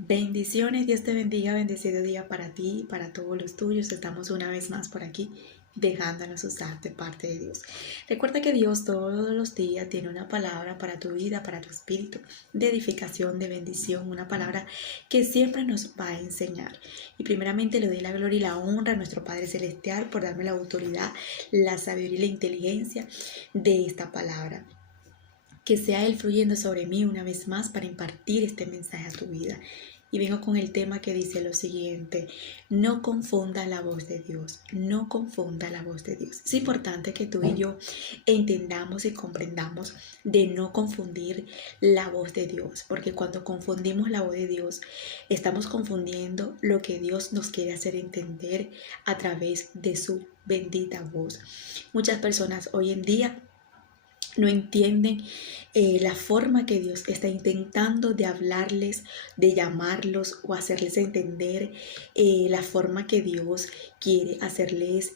Bendiciones, Dios te bendiga, bendecido día para ti y para todos los tuyos. Estamos una vez más por aquí dejándonos usar de parte de Dios. Recuerda que Dios todos los días tiene una palabra para tu vida, para tu espíritu, de edificación, de bendición, una palabra que siempre nos va a enseñar. Y primeramente le doy la gloria y la honra a nuestro Padre Celestial por darme la autoridad, la sabiduría y la inteligencia de esta palabra. Que sea Él fluyendo sobre mí una vez más para impartir este mensaje a tu vida. Y vengo con el tema que dice lo siguiente: no confunda la voz de Dios, no confunda la voz de Dios. Es importante que tú y yo entendamos y comprendamos de no confundir la voz de Dios, porque cuando confundimos la voz de Dios, estamos confundiendo lo que Dios nos quiere hacer entender a través de su bendita voz. Muchas personas hoy en día no entienden la forma que Dios está intentando de hablarles, de llamarlos o hacerles entender la forma que Dios quiere hacerles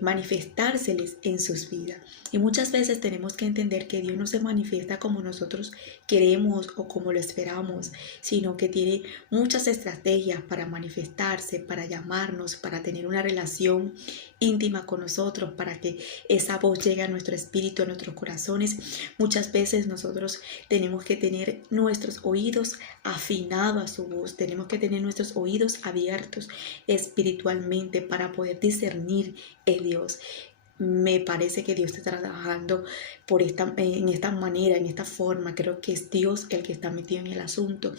manifestárseles en sus vidas. Y muchas veces tenemos que entender que Dios no se manifiesta como nosotros queremos o como lo esperamos, sino que tiene muchas estrategias para manifestarse, para llamarnos, para tener una relación íntima con nosotros, para que esa voz llegue a nuestro espíritu, a nuestros corazones. Muchas veces nosotros tenemos que tener nuestros oídos afinados a su voz, tenemos que tener nuestros oídos abiertos espiritualmente para poder discernir en Dios. Me parece que Dios está trabajando en esta manera, en esta forma. Creo que es Dios el que está metido en el asunto.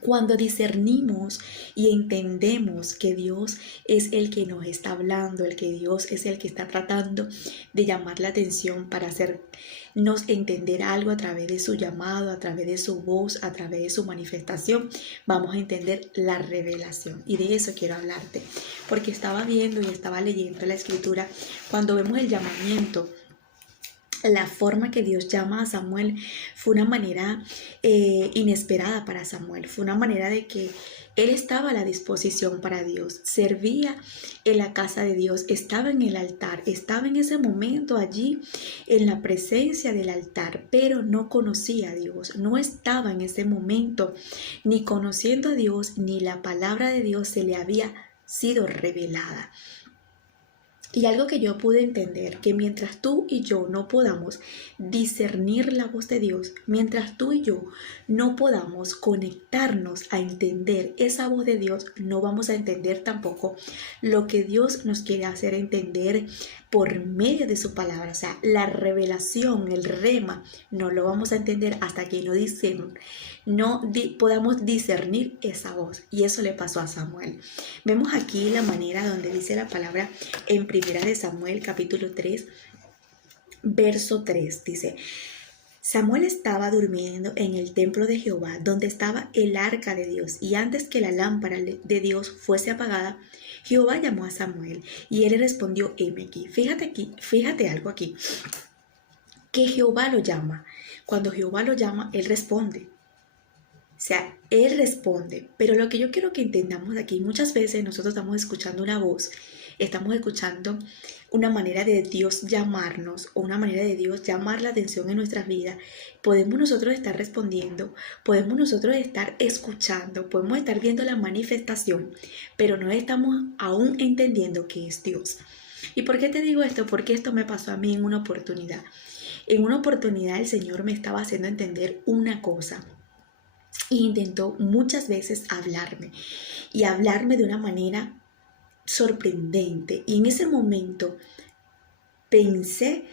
Cuando discernimos y entendemos que Dios es el que nos está hablando, el que Dios es el que está tratando de llamar la atención para hacernos entender algo a través de su llamado, a través de su voz, a través de su manifestación, vamos a entender la revelación. Y de eso quiero hablarte, porque estaba viendo y estaba leyendo la escritura. Cuando vemos el llamamiento, la forma que Dios llama a Samuel fue una manera inesperada para Samuel. Fue una manera de que él estaba a la disposición para Dios, servía en la casa de Dios, estaba en el altar, estaba en ese momento allí en la presencia del altar, pero no conocía a Dios, no estaba en ese momento ni conociendo a Dios, ni la palabra de Dios se le había sido revelada. Y algo que yo pude entender, que mientras tú y yo no podamos discernir la voz de Dios, mientras tú y yo no podamos conectarnos a entender esa voz de Dios, no vamos a entender tampoco lo que Dios nos quiere hacer entender por medio de su palabra. O sea, la revelación, el rema, no lo vamos a entender hasta que no podamos discernir esa voz. Y eso le pasó a Samuel. Vemos aquí la manera donde dice la palabra en Primera de Samuel, capítulo 3, verso 3. Dice: Samuel estaba durmiendo en el templo de Jehová, donde estaba el arca de Dios, y antes que la lámpara de Dios fuese apagada, Jehová llamó a Samuel, y él le respondió: heme aquí. Fíjate algo aquí, que Jehová lo llama. Cuando Jehová lo llama, él responde. O sea, Él responde. Pero lo que yo quiero que entendamos aquí, muchas veces nosotros estamos escuchando una voz, estamos escuchando una manera de Dios llamarnos o una manera de Dios llamar la atención en nuestras vidas. Podemos nosotros estar respondiendo, podemos nosotros estar escuchando, podemos estar viendo la manifestación, pero no estamos aún entendiendo que es Dios. ¿Y por qué te digo esto? Porque esto me pasó a mí en una oportunidad. En una oportunidad el Señor me estaba haciendo entender una cosa. Y intentó muchas veces hablarme de una manera sorprendente. Y en ese momento pensé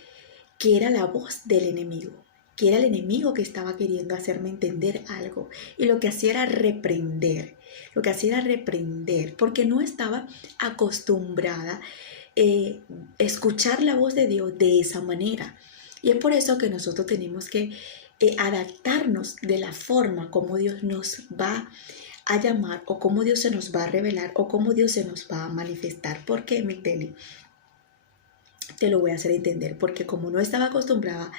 que era la voz del enemigo, que era el enemigo que estaba queriendo hacerme entender algo. Y lo que hacía era reprender, porque no estaba acostumbrada a escuchar la voz de Dios de esa manera. Y es por eso que nosotros tenemos que adaptarnos de la forma como Dios nos va a llamar, o cómo Dios se nos va a revelar, o cómo Dios se nos va a manifestar. ¿Por qué, Migdeli? Te lo voy a hacer entender, porque como no estaba acostumbrada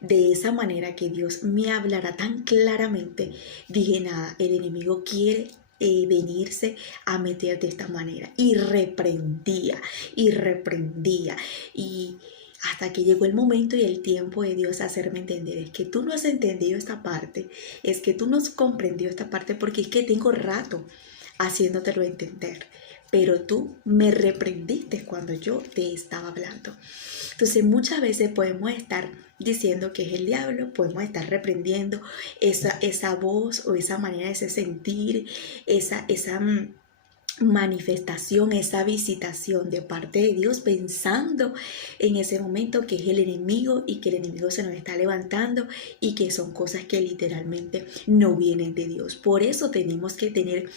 de esa manera que Dios me hablara tan claramente, dije: nada, el enemigo quiere venirse a meter de esta manera. Y reprendía. Y hasta que llegó el momento y el tiempo de Dios a hacerme entender, es que tú no has entendido esta parte, es que tú no has comprendido esta parte porque es que tengo rato haciéndotelo entender, pero tú me reprendiste cuando yo te estaba hablando. Entonces muchas veces podemos estar diciendo que es el diablo, podemos estar reprendiendo esa voz o esa manera de sentir, esa manifestación, esa visitación de parte de Dios, pensando en ese momento que es el enemigo y que el enemigo se nos está levantando y que son cosas que literalmente no vienen de Dios. Por eso tenemos que tener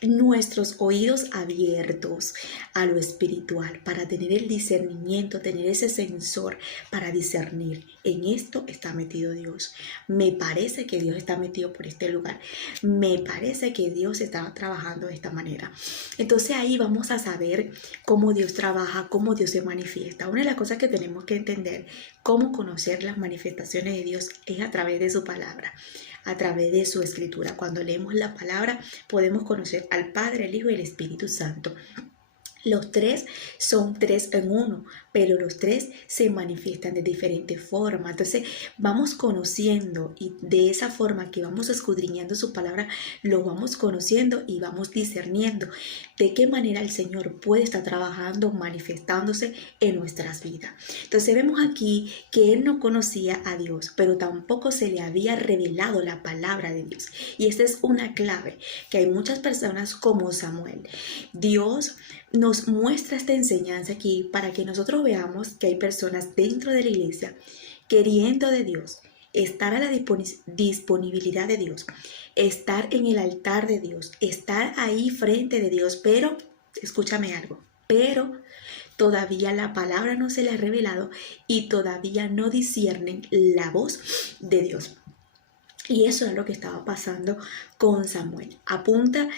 nuestros oídos abiertos a lo espiritual para tener el discernimiento, tener ese sensor para discernir. En esto está metido Dios. Me parece que Dios está metido por este lugar. Me parece que Dios está trabajando de esta manera. Entonces ahí vamos a saber cómo Dios trabaja, cómo Dios se manifiesta. Una de las cosas que tenemos que entender, cómo conocer las manifestaciones de Dios, es a través de su palabra, a través de su escritura. Cuando leemos la palabra podemos conocer al Padre, al Hijo y al Espíritu Santo. Los tres son tres en uno, pero los tres se manifiestan de diferentes formas. Entonces vamos conociendo y de esa forma que vamos escudriñando su palabra, lo vamos conociendo y vamos discerniendo de qué manera el Señor puede estar trabajando, manifestándose en nuestras vidas. Entonces vemos aquí que él no conocía a Dios, pero tampoco se le había revelado la palabra de Dios. Y esta es una clave, que hay muchas personas como Samuel. Dios nos muestra esta enseñanza aquí para que nosotros veamos que hay personas dentro de la iglesia queriendo de Dios, estar a la disponibilidad de Dios, estar en el altar de Dios, estar ahí frente de Dios, pero, escúchame algo, pero todavía la palabra no se le ha revelado y todavía no disciernen la voz de Dios. Y eso es lo que estaba pasando con Samuel. Apunta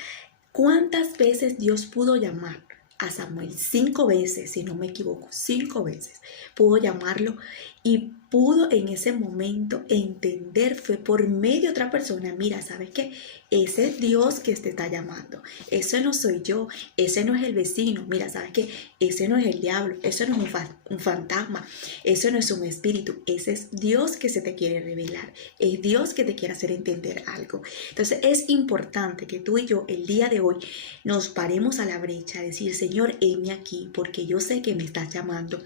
cuántas veces Dios pudo llamar a Samuel. 5 veces, si no me equivoco, 5 veces pudo llamarlo y pudo en ese momento entender, fue por medio de otra persona, mira, ¿sabes qué? Ese es Dios que te está llamando, ese no soy yo, ese no es el vecino, mira, ¿sabes qué? Ese no es el diablo, eso no es un fantasma, eso no es un espíritu, ese es Dios que se te quiere revelar, es Dios que te quiere hacer entender algo. Entonces es importante que tú y yo el día de hoy nos paremos a la brecha, a decir, Señor, heme aquí, porque yo sé que me estás llamando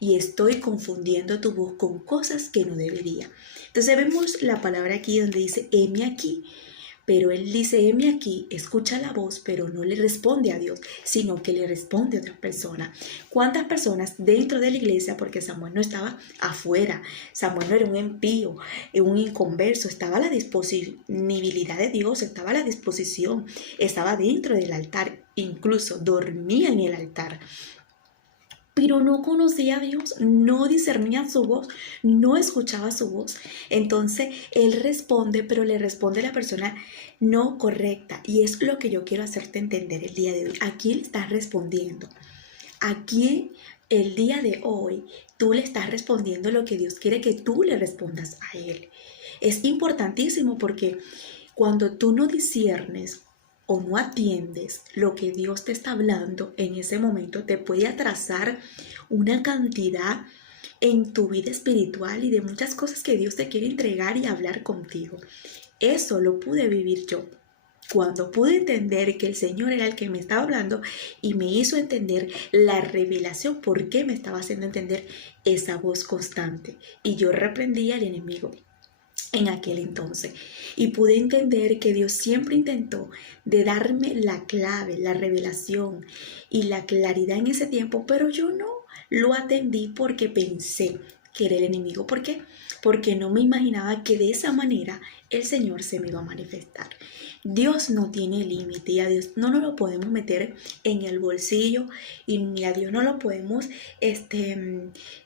y estoy confundiendo tu voz con cosas que no debería. Entonces vemos la palabra aquí donde dice, heme aquí. Pero él dice, heme aquí, escucha la voz, pero no le responde a Dios, sino que le responde a otra persona. ¿Cuántas personas dentro de la iglesia, porque Samuel no estaba afuera, Samuel no era un impío, un inconverso, estaba a la disponibilidad de Dios, estaba a la disposición, estaba dentro del altar, incluso dormía en el altar, pero no conocía a Dios, no discernía su voz, no escuchaba su voz? Entonces él responde, pero le responde a la persona no correcta. Y es lo que yo quiero hacerte entender el día de hoy. ¿A quién le estás respondiendo? ¿A quién el día de hoy tú le estás respondiendo lo que Dios quiere que tú le respondas a Él? Es importantísimo porque cuando tú no disciernes o no atiendes lo que Dios te está hablando en ese momento, te puede atrasar una cantidad en tu vida espiritual y de muchas cosas que Dios te quiere entregar y hablar contigo. Eso lo pude vivir yo. Cuando pude entender que el Señor era el que me estaba hablando y me hizo entender la revelación, por qué me estaba haciendo entender esa voz constante. Y yo reprendía al enemigo en aquel entonces y pude entender que Dios siempre intentó de darme la clave, la revelación y la claridad en ese tiempo, pero yo no lo atendí porque pensé que era el enemigo. ¿Por qué? Porque no me imaginaba que de esa manera el Señor se me iba a manifestar. Dios no tiene límite y a Dios no nos lo podemos meter en el bolsillo y ni a Dios no lo podemos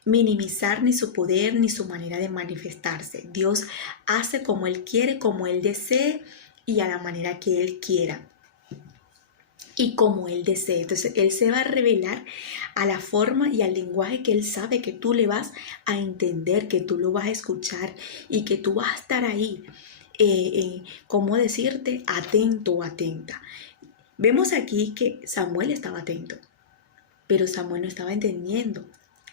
minimizar ni su poder ni su manera de manifestarse. Dios hace como Él quiere, como Él desee y a la manera que Él quiera y como Él desee. Entonces Él se va a revelar a la forma y al lenguaje que Él sabe que tú le vas a entender, que tú lo vas a escuchar y que tú vas a estar ahí, ¿cómo decirte? Atento o atenta. Vemos aquí que Samuel estaba atento, pero Samuel no estaba entendiendo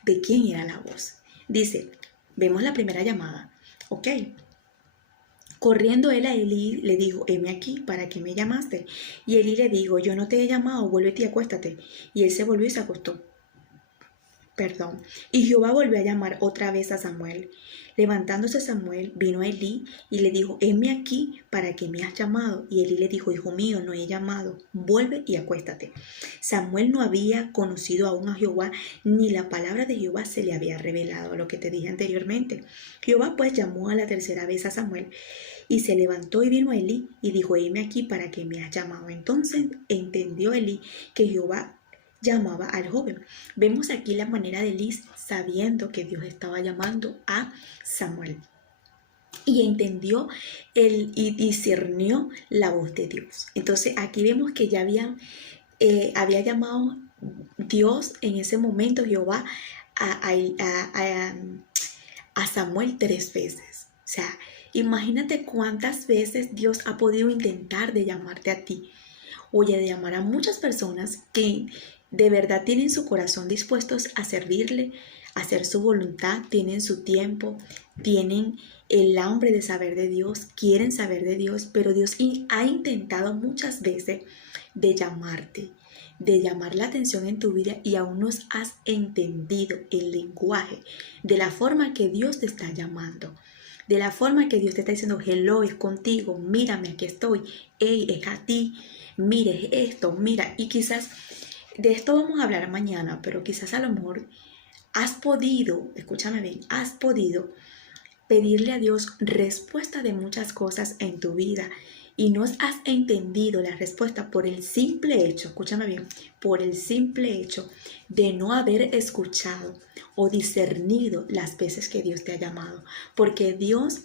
de quién era la voz. Dice, vemos la primera llamada. Ok. Corriendo él a Elí le dijo, heme aquí, ¿para qué me llamaste? Y Elí le dijo, yo no te he llamado, vuélvete y acuéstate. Y él se volvió y se acostó. Perdón. Y Jehová volvió a llamar otra vez a Samuel. Levantándose Samuel, vino a Elí y le dijo, heme aquí, ¿para qué me has llamado? Y Elí le dijo, hijo mío, no he llamado, vuelve y acuéstate. Samuel no había conocido aún a Jehová, ni la palabra de Jehová se le había revelado, lo que te dije anteriormente. Jehová pues llamó a la tercera vez a Samuel, y se levantó y vino a Elí y dijo, heme aquí, ¿para qué me has llamado? Entonces entendió Elí que Jehová llamaba al joven. Vemos aquí la manera de Elí sabiendo que Dios estaba llamando a Samuel. Y entendió y discernió la voz de Dios. Entonces aquí vemos que ya había llamado Dios en ese momento, Jehová, a Samuel 3 veces. O sea, imagínate cuántas veces Dios ha podido intentar de llamarte a ti. Oye, de llamar a muchas personas que de verdad tienen su corazón dispuestos a servirle, a hacer su voluntad, tienen su tiempo, tienen el hambre de saber de Dios, quieren saber de Dios, pero Dios ha intentado muchas veces de llamarte, de llamar la atención en tu vida y aún no has entendido el lenguaje de la forma que Dios te está llamando. De la forma que Dios te está diciendo, hello, es contigo, mírame, aquí estoy, hey, es a ti, mire esto, mira. Y quizás de esto vamos a hablar mañana, pero quizás a lo mejor has podido, escúchame bien, has podido pedirle a Dios respuesta de muchas cosas en tu vida y no has entendido la respuesta por el simple hecho, escúchame bien, por el simple hecho de no haber escuchado o discernido las veces que Dios te ha llamado. Porque Dios,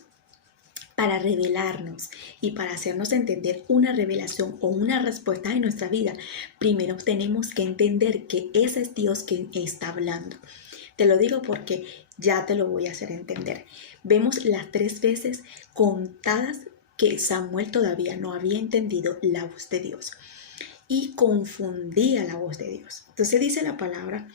para revelarnos y para hacernos entender una revelación o una respuesta en nuestra vida, primero tenemos que entender que ese es Dios quien está hablando. Te lo digo porque ya te lo voy a hacer entender. Vemos las 3 veces contadas que Samuel todavía no había entendido la voz de Dios y confundía la voz de Dios. Entonces dice la palabra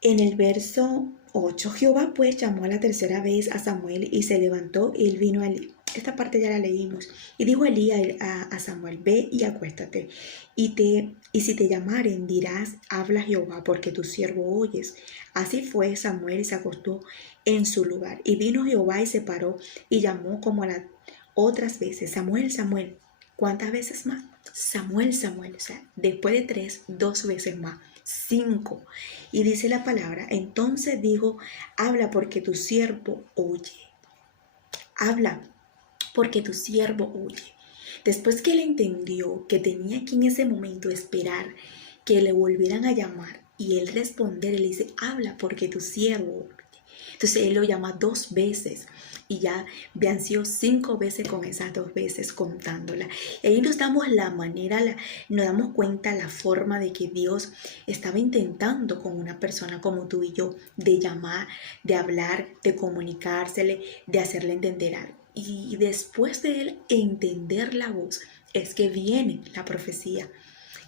en el verso 8, Jehová pues llamó a la tercera vez a Samuel y se levantó y él vino a Elí. Esta parte ya la leímos. Y dijo Elí a Samuel, ve y acuéstate. Y si te llamaren, dirás, habla Jehová, porque tu siervo oyes. Así fue Samuel y se acostó en su lugar. Y vino Jehová y se paró y llamó como a las otras veces, Samuel, Samuel. ¿Cuántas veces más? Samuel, Samuel. O sea, después de 3, 2 veces más. 5. Y dice la palabra, entonces dijo, habla porque tu siervo oye. Habla porque tu siervo oye. Después que él entendió que tenía que en ese momento esperar que le volvieran a llamar y él responder, él dice, habla porque tu siervo oye. Entonces él lo llama 2 veces y ya habían sido 5 veces con esas 2 veces contándola. Y ahí nos damos nos damos cuenta la forma de que Dios estaba intentando con una persona como tú y yo de llamar, de hablar, de comunicársele, de hacerle entender algo. Y después de él entender la voz, es que viene la profecía,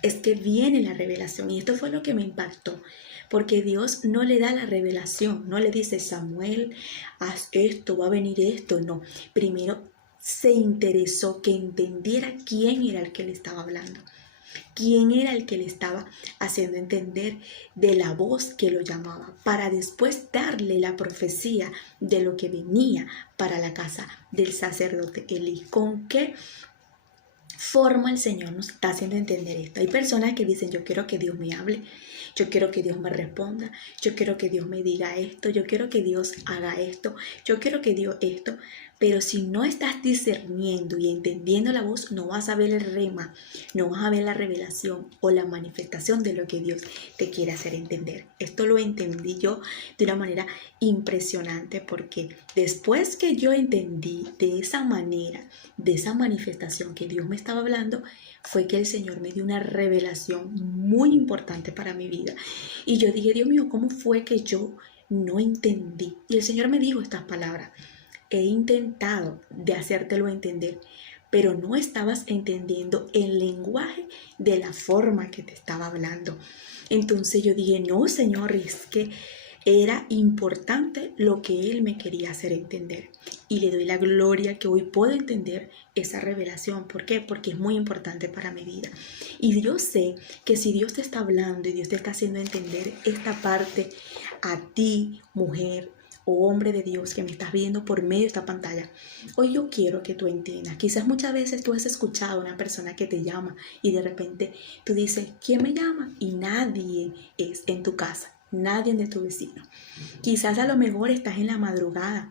es que viene la revelación. Y esto fue lo que me impactó, porque Dios no le da la revelación, no le dice, Samuel, haz esto, va a venir esto. No, primero se interesó que entendiera quién era el que le estaba hablando, quién era el que le estaba haciendo entender de la voz que lo llamaba, para después darle la profecía de lo que venía para la casa del sacerdote Elí. ¿Con qué forma el Señor nos está haciendo entender esto? Hay personas que dicen, yo quiero que Dios me hable, yo quiero que Dios me responda, yo quiero que Dios me diga esto, yo quiero que Dios haga esto, yo quiero que Dios esto. Pero si no estás discerniendo y entendiendo la voz, no vas a ver el rema, no vas a ver la revelación o la manifestación de lo que Dios te quiere hacer entender. Esto lo entendí yo de una manera impresionante, porque después que yo entendí de esa manera, de esa manifestación que Dios me estaba hablando, fue que el Señor me dio una revelación muy importante para mi vida. Y yo dije, Dios mío, ¿cómo fue que yo no entendí? Y el Señor me dijo estas palabras. He intentado de hacértelo entender, pero no estabas entendiendo el lenguaje de la forma que te estaba hablando. Entonces yo dije, no, Señor, es que Era importante lo que Él me quería hacer entender. Y le doy la gloria que hoy puedo entender esa revelación. ¿Por qué? Porque es muy importante para mi vida. Y yo sé que si Dios te está hablando y Dios te está haciendo entender esta parte a ti, mujer o hombre de Dios que me estás viendo por medio de esta pantalla, hoy yo quiero que tú entiendas. Quizás muchas veces tú has escuchado a una persona que te llama y de repente tú dices, ¿quién me llama? Y nadie es en tu casa. Nadie de tu vecino. Quizás a lo mejor estás en la madrugada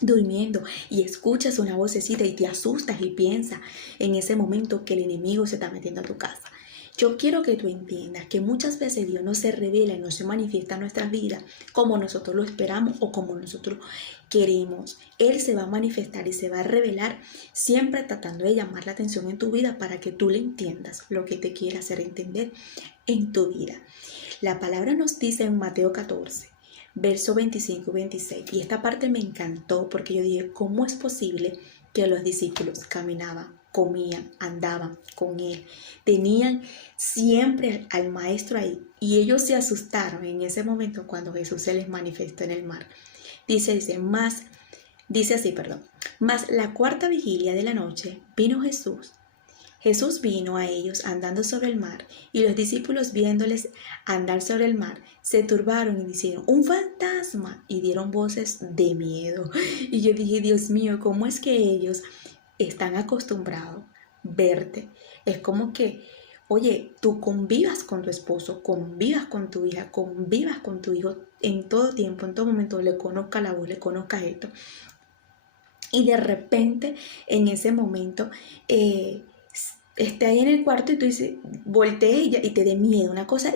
durmiendo y escuchas una vocecita y te asustas y piensas en ese momento que el enemigo se está metiendo a tu casa. Yo quiero que tú entiendas que muchas veces Dios no se revela y no se manifiesta en nuestras vidas como nosotros lo esperamos o como nosotros queremos. Él se va a manifestar y se va a revelar siempre tratando de llamar la atención en tu vida para que tú le entiendas lo que te quiere hacer entender en tu vida. La palabra nos dice en Mateo 14, verso 25 y 26, y esta parte me encantó porque yo dije, ¿cómo es posible que los discípulos caminaban, comían, andaban con Él? Tenían siempre al Maestro ahí y ellos se asustaron en ese momento cuando Jesús se les manifestó en el mar. Dice así, mas la cuarta vigilia de la noche vino Jesús. Jesús vino a ellos andando sobre el mar, y los discípulos viéndoles andar sobre el mar, se turbaron y dijeron, ¡un fantasma! Y dieron voces de miedo. Y yo dije, Dios mío, ¿cómo es que ellos están acostumbrados a verte? Es como que, oye, tú convivas con tu esposo, convivas con tu hija, convivas con tu hijo en todo tiempo, en todo momento, le conozcas la voz, le conozcas esto. Y de repente, en ese momento, esté ahí en el cuarto y tú dices, voltees y te dé miedo, una cosa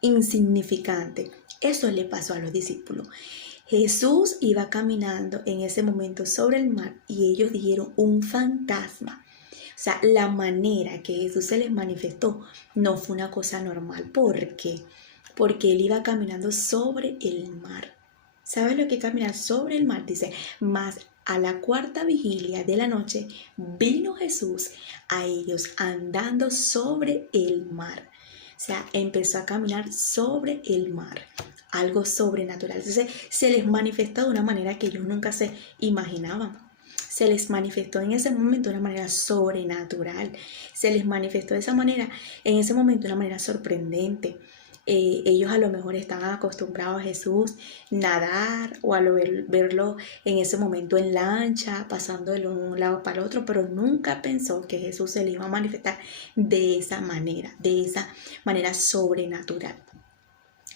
insignificante. Eso le pasó a los discípulos. Jesús iba caminando en ese momento sobre el mar y ellos dijeron un fantasma. O sea, la manera que Jesús se les manifestó no fue una cosa normal. ¿Por qué? Porque Él iba caminando sobre el mar. ¿Sabes lo que es caminar sobre el mar? Dice, más a la cuarta vigilia de la noche vino Jesús a ellos andando sobre el mar. O sea, empezó a caminar sobre el mar. Algo sobrenatural. Entonces, se les manifestó de una manera que ellos nunca se imaginaban. Se les manifestó en ese momento de una manera sobrenatural. Se les manifestó de esa manera, en ese momento de una manera sorprendente. Ellos a lo mejor estaban acostumbrados a Jesús nadar o a verlo en ese momento en lancha, pasando de un lado para el otro, pero nunca pensó que Jesús se le iba a manifestar de esa manera sobrenatural.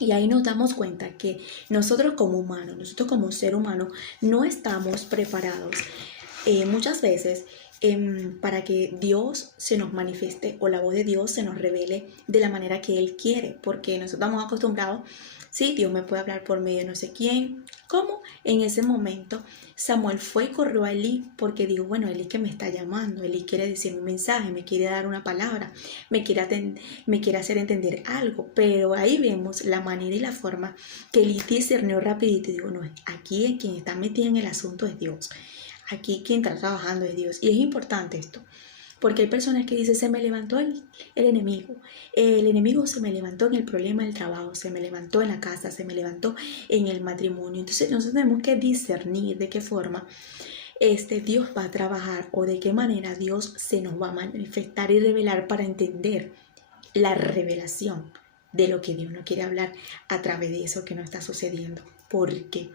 Y ahí nos damos cuenta que nosotros como humanos, nosotros como ser humano, no estamos preparados muchas veces para que Dios se nos manifieste o la voz de Dios se nos revele de la manera que Él quiere, porque nosotros estamos acostumbrados, sí, Dios me puede hablar por medio de no sé quién. ¿Cómo? En ese momento Samuel fue y corrió a Elí porque dijo, bueno, Elí que me está llamando, Elí quiere decirme un mensaje, me quiere dar una palabra, me quiere hacer entender algo, pero ahí vemos la manera y la forma que Elí discernió rapidito y dijo, no, aquí quien está metido en el asunto es Dios. Aquí quien está trabajando es Dios. Y es importante esto, porque hay personas que dicen, se me levantó el enemigo. El enemigo se me levantó en el problema del trabajo, se me levantó en la casa, se me levantó en el matrimonio. Entonces nosotros tenemos que discernir de qué forma Dios va a trabajar o de qué manera Dios se nos va a manifestar y revelar para entender la revelación de lo que Dios nos quiere hablar a través de eso que nos está sucediendo. ¿Por qué?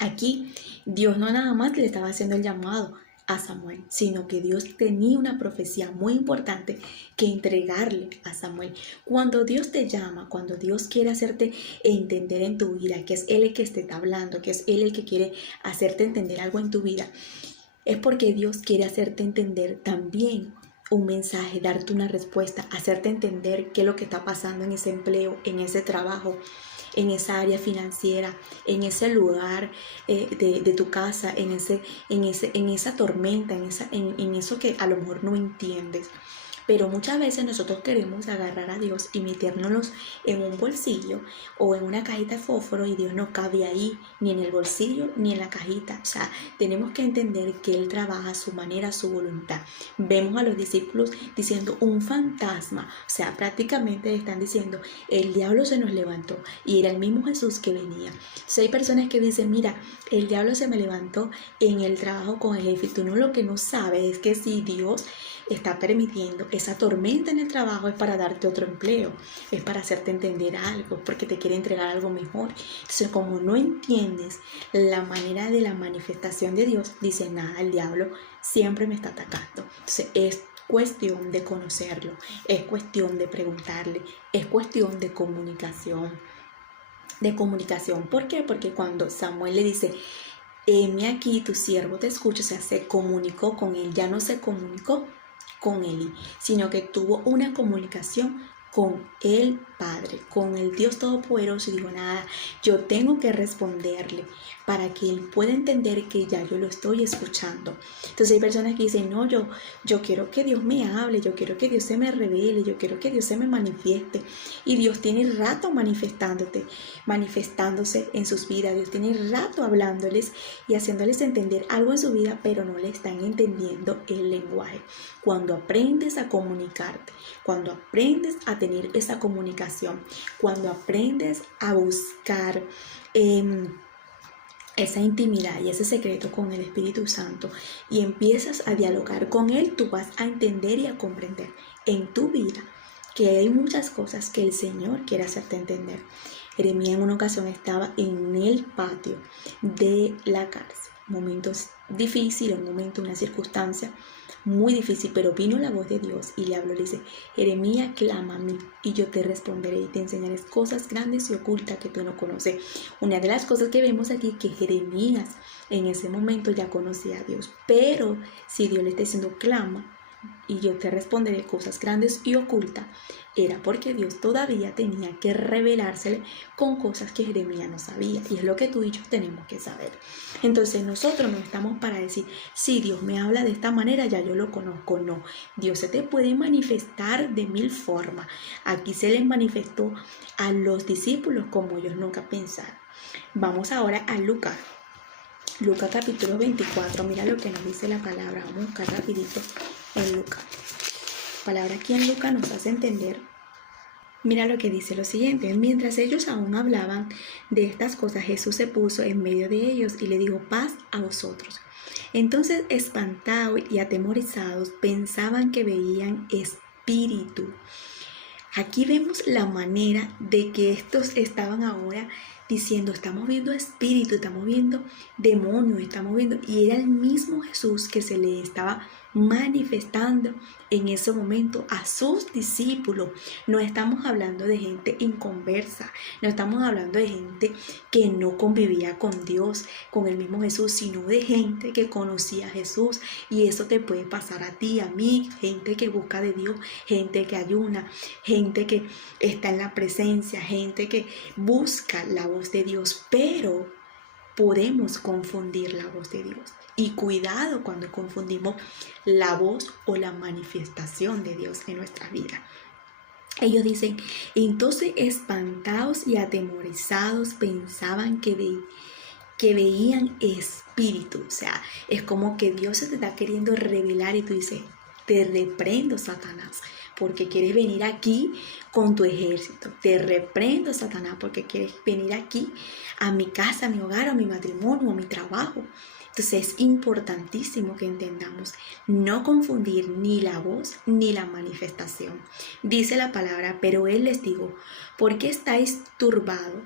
Aquí Dios no nada más le estaba haciendo el llamado a Samuel, sino que Dios tenía una profecía muy importante que entregarle a Samuel. Cuando Dios te llama, cuando Dios quiere hacerte entender en tu vida, que es Él el que te está hablando, que es Él el que quiere hacerte entender algo en tu vida, es porque Dios quiere hacerte entender también un mensaje, darte una respuesta, hacerte entender qué es lo que está pasando en ese empleo, en ese trabajo, en esa área financiera, en ese lugar de tu casa, en esa tormenta, en eso que a lo mejor no entiendes. Pero muchas veces nosotros queremos agarrar a Dios y metérnoslos en un bolsillo o en una cajita de fósforo, y Dios no cabe ahí, ni en el bolsillo ni en la cajita. O sea, tenemos que entender que Él trabaja a su manera, a su voluntad. Vemos a los discípulos diciendo un fantasma, o sea, prácticamente están diciendo el diablo se nos levantó, y era el mismo Jesús que venía. Entonces hay personas que dicen, mira, el diablo se me levantó en el trabajo con el jefe, y tú no, lo que no sabes es que si Dios está permitiendo esa tormenta en el trabajo es para darte otro empleo, es para hacerte entender algo, porque te quiere entregar algo mejor. Entonces, como no entiendes la manera de la manifestación de Dios, dices, nada, el diablo siempre me está atacando. Entonces, es cuestión de conocerlo, es cuestión de preguntarle, es cuestión de comunicación. ¿Por qué? Porque cuando Samuel le dice, heme aquí, tu siervo te escucha, o sea, se comunicó con él, ya no se comunicó con Eli, sino que tuvo una comunicación con el Padre, con el Dios Todopoderoso, y dijo, nada, yo tengo que responderle para que Él pueda entender que ya yo lo estoy escuchando. Entonces hay personas que dicen, no, yo quiero que Dios me hable, yo quiero que Dios se me revele, yo quiero que Dios se me manifieste, y Dios tiene rato manifestándose en sus vidas, Dios tiene rato hablándoles y haciéndoles entender algo en su vida, pero no le están entendiendo el lenguaje. Cuando aprendes a comunicarte, cuando aprendes a tener esa comunicación, cuando aprendes a buscar esa intimidad y ese secreto con el Espíritu Santo, y empiezas a dialogar con Él, tú vas a entender y a comprender en tu vida que hay muchas cosas que el Señor quiere hacerte entender. Jeremías en una ocasión estaba en el patio de la cárcel, momentos difíciles, un momento, una circunstancia muy difícil, pero vino la voz de Dios y le habló, le dice, Jeremías, clama a mí y yo te responderé y te enseñaré cosas grandes y ocultas que tú no conoces. Una de las cosas que vemos aquí, que Jeremías en ese momento ya conocía a Dios, pero si Dios le está diciendo, clama y yo te responderé cosas grandes y ocultas, era porque Dios todavía tenía que revelársele con cosas que Jeremías no sabía, y es lo que tú y yo tenemos que saber. Entonces nosotros no estamos para decir, si Dios me habla de esta manera, ya yo lo conozco. No, Dios se te puede manifestar de mil formas. Aquí se les manifestó a los discípulos como ellos nunca pensaron. Vamos ahora a Lucas capítulo 24, mira lo que nos dice la palabra. Vamos a buscar rapidito en Lucas. La palabra aquí en Lucas nos hace entender. Mira lo que dice lo siguiente: mientras ellos aún hablaban de estas cosas, Jesús se puso en medio de ellos y le dijo, paz a vosotros. Entonces, espantados y atemorizados, pensaban que veían espíritu. Aquí vemos la manera de que estos estaban ahora diciendo, estamos viendo espíritu, estamos viendo demonios, estamos viendo, y era el mismo Jesús que se le estaba manifestando en ese momento a sus discípulos. No estamos hablando de gente inconversa, no estamos hablando de gente que no convivía con Dios, con el mismo Jesús, sino de gente que conocía a Jesús. Y eso te puede pasar a ti, a mí, gente que busca de Dios, gente que ayuna, gente que está en la presencia, gente que busca la voz de Dios, pero podemos confundir la voz de Dios. Y cuidado cuando confundimos la voz o la manifestación de Dios en nuestra vida. Ellos dicen, entonces espantados y atemorizados pensaban que veían espíritu. O sea, es como que Dios se te está queriendo revelar y tú dices, te reprendo, Satanás, porque quieres venir aquí con tu ejército. Te reprendo, Satanás, porque quieres venir aquí a mi casa, a mi hogar, a mi matrimonio, a mi trabajo. Entonces es importantísimo que entendamos no confundir ni la voz ni la manifestación. Dice la palabra, pero Él les dijo, ¿por qué estáis turbados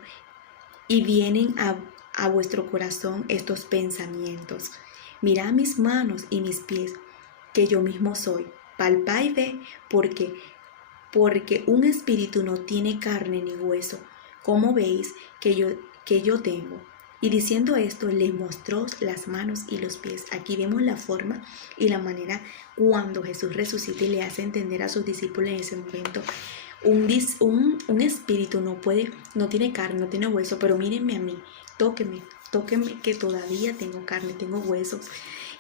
y vienen a vuestro corazón estos pensamientos? Mirad mis manos y mis pies, que yo mismo soy. Palpad y ve, porque un espíritu no tiene carne ni hueso, como veis que yo tengo. Y diciendo esto, les mostró las manos y los pies. Aquí vemos la forma y la manera cuando Jesús resucita y le hace entender a sus discípulos en ese momento. Un espíritu no tiene carne, no tiene hueso, pero mírenme a mí, tóquenme que todavía tengo carne, tengo huesos.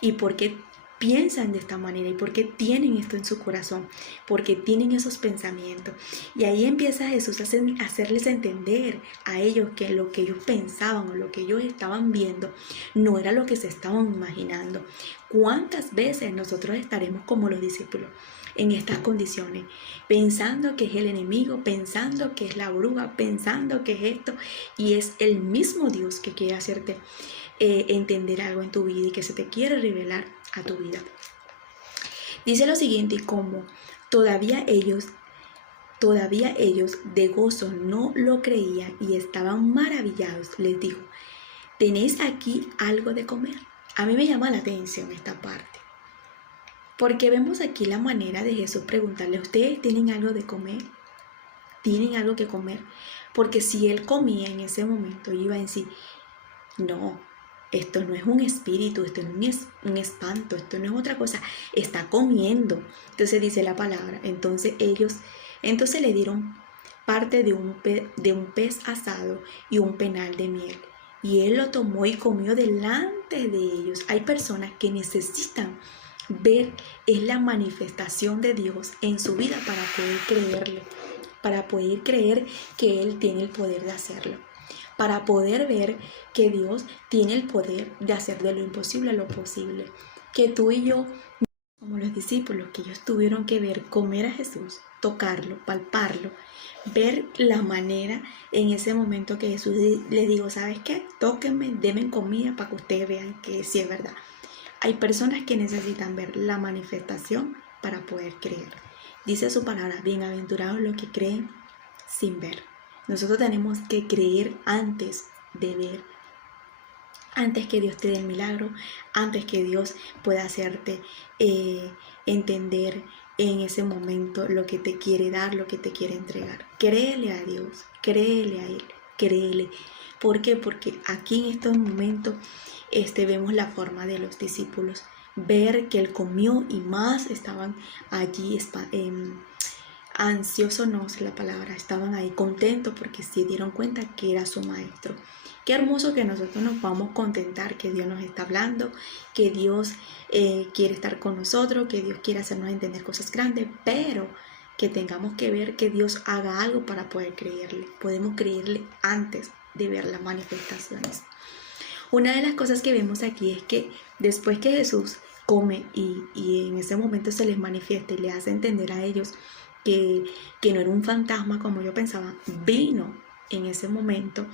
¿Y por qué piensan de esta manera y por qué tienen esto en su corazón, porque tienen esos pensamientos. Y ahí empieza Jesús a hacerles entender a ellos que lo que ellos pensaban o lo que ellos estaban viendo no era lo que se estaban imaginando. ¿Cuántas veces nosotros estaremos como los discípulos en estas condiciones, pensando que es el enemigo, pensando que es la bruja, pensando que es esto, y es el mismo Dios que quiere hacerte entender algo en tu vida y que se te quiere revelar a tu vida? Dice lo siguiente: y como todavía ellos de gozo no lo creían y estaban maravillados, les dijo: ¿tenéis aquí algo de comer? A mí me llama la atención esta parte, porque vemos aquí la manera de Jesús preguntarle: ¿ustedes tienen algo de comer? ¿Tienen algo que comer? Porque si él comía en ese momento, iba en sí: no, esto no es un espíritu, esto no es un espanto, esto no es otra cosa, está comiendo. Entonces dice la palabra, entonces le dieron parte de un pez asado y un penal de miel. Y él lo tomó y comió delante de ellos. Hay personas que necesitan ver es la manifestación de Dios en su vida para poder creerle, para poder creer que Él tiene el poder de hacerlo, para poder ver que Dios tiene el poder de hacer de lo imposible lo posible. Que tú y yo, como los discípulos, que ellos tuvieron que ver, comer a Jesús, tocarlo, palparlo, ver la manera en ese momento que Jesús les dijo: ¿sabes qué? Tóquenme, denme comida para que ustedes vean que sí es verdad. Hay personas que necesitan ver la manifestación para poder creer. Dice su palabra: bienaventurados los que creen sin ver. Nosotros tenemos que creer antes de ver, antes que Dios te dé el milagro, antes que Dios pueda hacerte entender en ese momento lo que te quiere dar, lo que te quiere entregar. Créele a Dios, créele a Él, créele. ¿Por qué? Porque aquí en estos momentos vemos la forma de los discípulos, ver que Él comió y más estaban allí ansiosos, no sé la palabra, estaban ahí contentos porque se dieron cuenta que era su maestro. Qué hermoso que nosotros nos podamos contentar, que Dios nos está hablando, que Dios quiere estar con nosotros, que Dios quiere hacernos entender cosas grandes, pero que tengamos que ver que Dios haga algo para poder creerle. Podemos creerle antes de ver las manifestaciones. Una de las cosas que vemos aquí es que después que Jesús come y en ese momento se les manifiesta y le hace entender a ellos que no era un fantasma como yo pensaba, vino en ese momento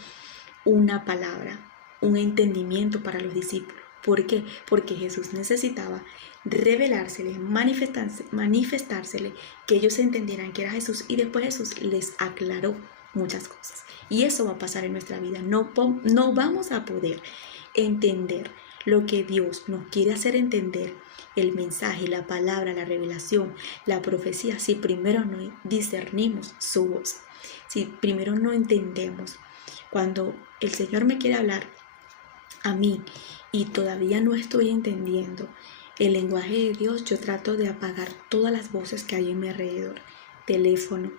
una palabra, un entendimiento para los discípulos. ¿Por qué? Porque Jesús necesitaba revelársele, manifestársele, que ellos entendieran que era Jesús, y después Jesús les aclaró muchas cosas. Y eso va a pasar en nuestra vida. No vamos a poder entender lo que Dios nos quiere hacer entender, el mensaje, la palabra, la revelación, la profecía, si primero no discernimos su voz, si primero no entendemos. Cuando el Señor me quiere hablar a mí y todavía no estoy entendiendo el lenguaje de Dios, yo trato de apagar todas las voces que hay en mi alrededor, teléfono,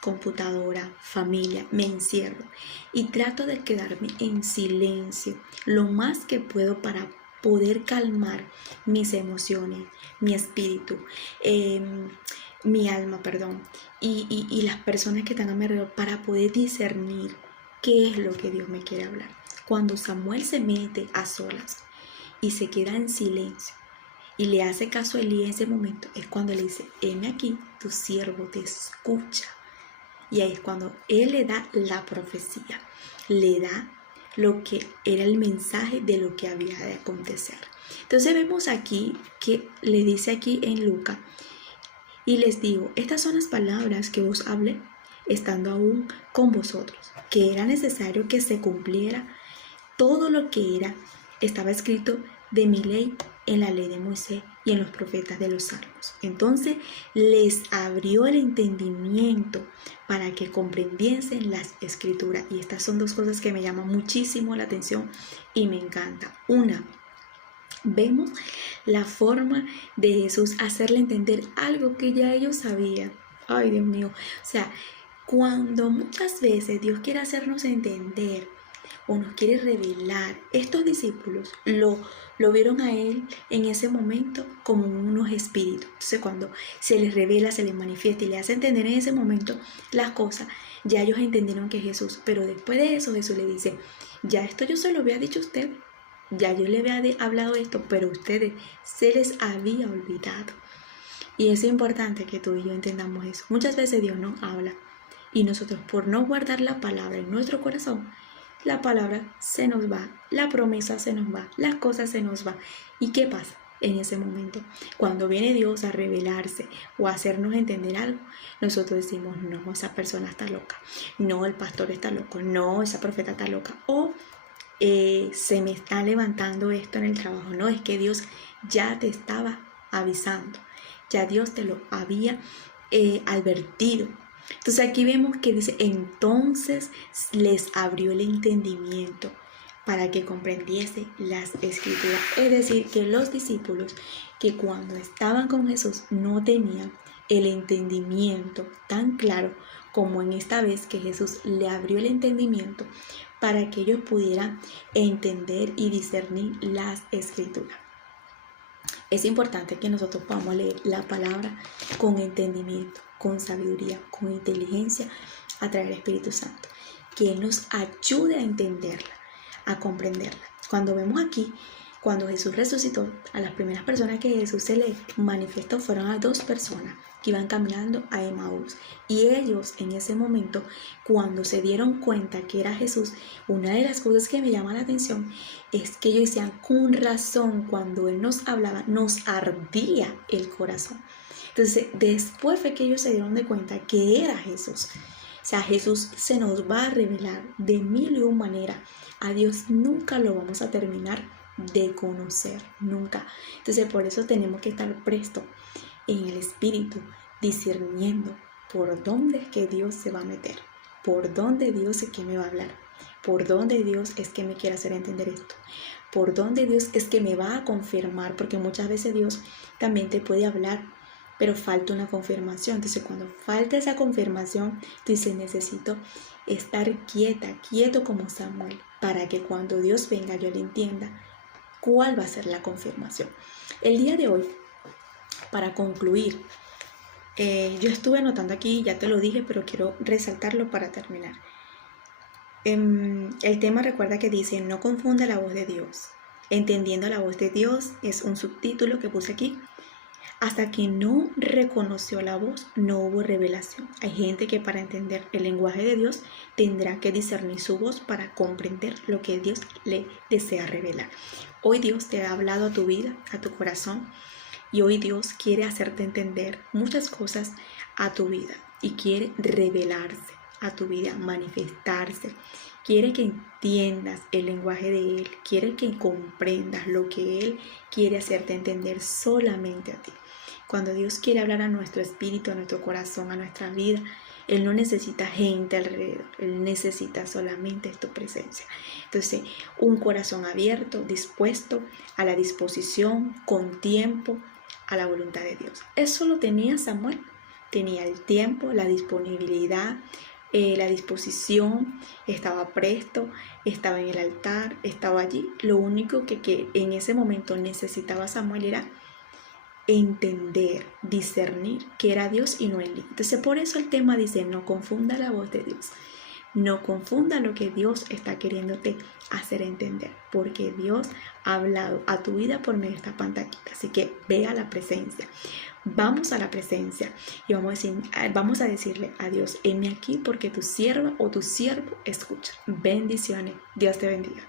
computadora, familia, me encierro y trato de quedarme en silencio lo más que puedo para poder calmar mis emociones, mi espíritu, mi alma, perdón, y las personas que están a mi alrededor, para poder discernir qué es lo que Dios me quiere hablar. Cuando Samuel se mete a solas y se queda en silencio y le hace caso a Elí en ese momento, es cuando le dice: heme aquí, tu siervo te escucha. Y ahí es cuando él le da la profecía, le da lo que era el mensaje de lo que había de acontecer. Entonces vemos aquí que le dice aquí en Lucas: y les digo, estas son las palabras que os hablé estando aún con vosotros, que era necesario que se cumpliera todo lo que estaba escrito de mi ley, en la ley de Moisés y en los profetas de los salmos. Entonces les abrió el entendimiento para que comprendiesen las escrituras. Y estas son dos cosas que me llaman muchísimo la atención y me encanta. Una, vemos la forma de Jesús hacerle entender algo que ya ellos sabían. Ay, Dios mío. O sea, cuando muchas veces Dios quiere hacernos entender o nos quiere revelar. Estos discípulos lo vieron a Él en ese momento como unos espíritus. Entonces cuando se les revela, se les manifiesta y le hace entender en ese momento las cosas, ya ellos entendieron que es Jesús. Pero después de eso Jesús le dice, ya esto yo se lo había dicho a ustedes, ya yo le había hablado esto, pero a ustedes se les había olvidado. Y es importante que tú y yo entendamos eso. Muchas veces Dios nos habla y nosotros por no guardar la palabra en nuestro corazón, la palabra se nos va, la promesa se nos va, las cosas se nos van. ¿Y qué pasa en ese momento? Cuando viene Dios a revelarse o a hacernos entender algo, nosotros decimos, no, esa persona está loca, no, el pastor está loco, no, esa profeta está loca, o se me está levantando esto en el trabajo. No, es que Dios ya te estaba avisando, ya Dios te lo había advertido. Entonces aquí vemos que dice, entonces les abrió el entendimiento para que comprendiese las escrituras. Es decir, que los discípulos que cuando estaban con Jesús no tenían el entendimiento tan claro como en esta vez que Jesús le abrió el entendimiento para que ellos pudieran entender y discernir las escrituras. Es importante que nosotros podamos leer la palabra con entendimiento, con sabiduría, con inteligencia a través del Espíritu Santo. Que Él nos ayude a entenderla, a comprenderla. Cuando vemos aquí, cuando Jesús resucitó, a las primeras personas que Jesús se le manifestó fueron a 2 personas que iban caminando a Emaús. Y ellos en ese momento, cuando se dieron cuenta que era Jesús, una de las cosas que me llama la atención es que ellos decían, con razón, cuando Él nos hablaba, nos ardía el corazón. Entonces, después fue que ellos se dieron de cuenta que era Jesús. O sea, Jesús se nos va a revelar de mil y una maneras. A Dios nunca lo vamos a terminar de conocer, nunca. Entonces, por eso tenemos que estar prestos en el Espíritu, discerniendo por dónde es que Dios se va a meter, por dónde Dios es que me va a hablar, por dónde Dios es que me quiere hacer entender esto, por dónde Dios es que me va a confirmar, porque muchas veces Dios también te puede hablar, pero falta una confirmación. Entonces cuando falta esa confirmación, tú dices, necesito estar quieto como Samuel, para que cuando Dios venga yo le entienda cuál va a ser la confirmación. El día de hoy, para concluir, yo estuve anotando aquí, ya te lo dije, pero quiero resaltarlo para terminar. El tema, recuerda que dice, no confunda la voz de Dios. Entendiendo la voz de Dios es un subtítulo que puse aquí. Hasta que no reconoció la voz, no hubo revelación. Hay gente que para entender el lenguaje de Dios tendrá que discernir su voz para comprender lo que Dios le desea revelar. Hoy Dios te ha hablado a tu vida, a tu corazón, y hoy Dios quiere hacerte entender muchas cosas a tu vida y quiere revelarse a tu vida, manifestarse. Quiere que entiendas el lenguaje de Él, quiere que comprendas lo que Él quiere hacerte entender solamente a ti. Cuando Dios quiere hablar a nuestro espíritu, a nuestro corazón, a nuestra vida, Él no necesita gente alrededor, Él necesita solamente tu presencia. Entonces, un corazón abierto, dispuesto, a la disposición, con tiempo, a la voluntad de Dios. Eso lo tenía Samuel. Tenía el tiempo, la disponibilidad, la disposición, estaba presto, estaba en el altar, estaba allí. Lo único que en ese momento necesitaba Samuel era entender, discernir que era Dios y no él. Entonces por eso el tema dice, no confunda la voz de Dios. No confunda lo que Dios está queriéndote hacer entender, porque Dios ha hablado a tu vida por medio de esta pantallita. Así que ve a la presencia. Vamos a la presencia y vamos a decirle a Dios, heme aquí porque tu sierva o tu siervo escucha. Bendiciones. Dios te bendiga.